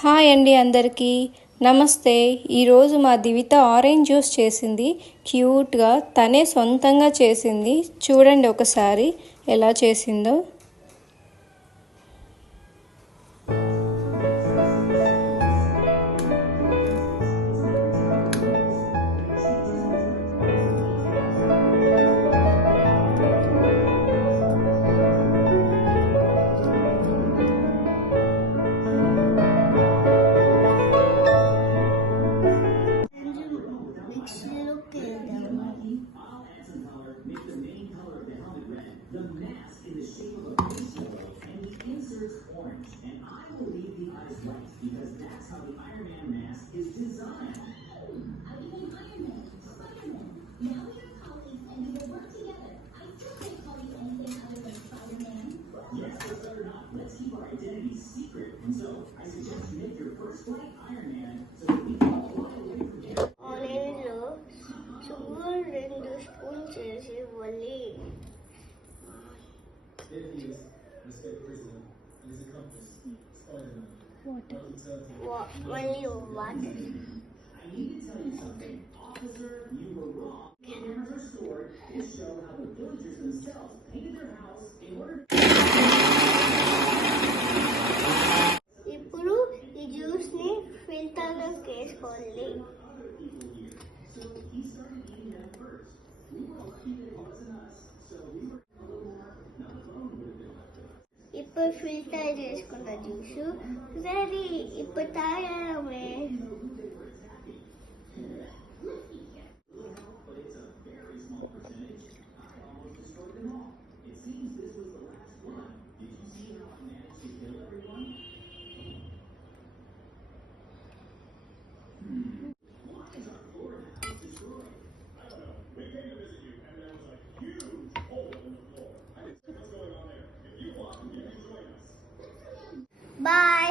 హాయ్ అండి అందరికీ నమస్తే. ఈరోజు మా దివిత ఆరెంజ్ జ్యూస్ చేసింది. క్యూట్గా తనే సొంతంగా చేసింది. చూడండి ఒకసారి ఎలా చేసిందో. ఆరెంజ్లో షుగర్ 2 స్పూన్స్ వేసి ఇవ్వాలి. మళ్ళీ వాటర్. ఇప్పుడు ఈ జ్యూస్ని ఫిల్టర్లోకి వేసుకోవాలి. ఇప్పుడు ఫిల్టర్ చేసుకున్న జ్యూస్ రెడీ. ఇప్పుడు తాగడమే. Bye.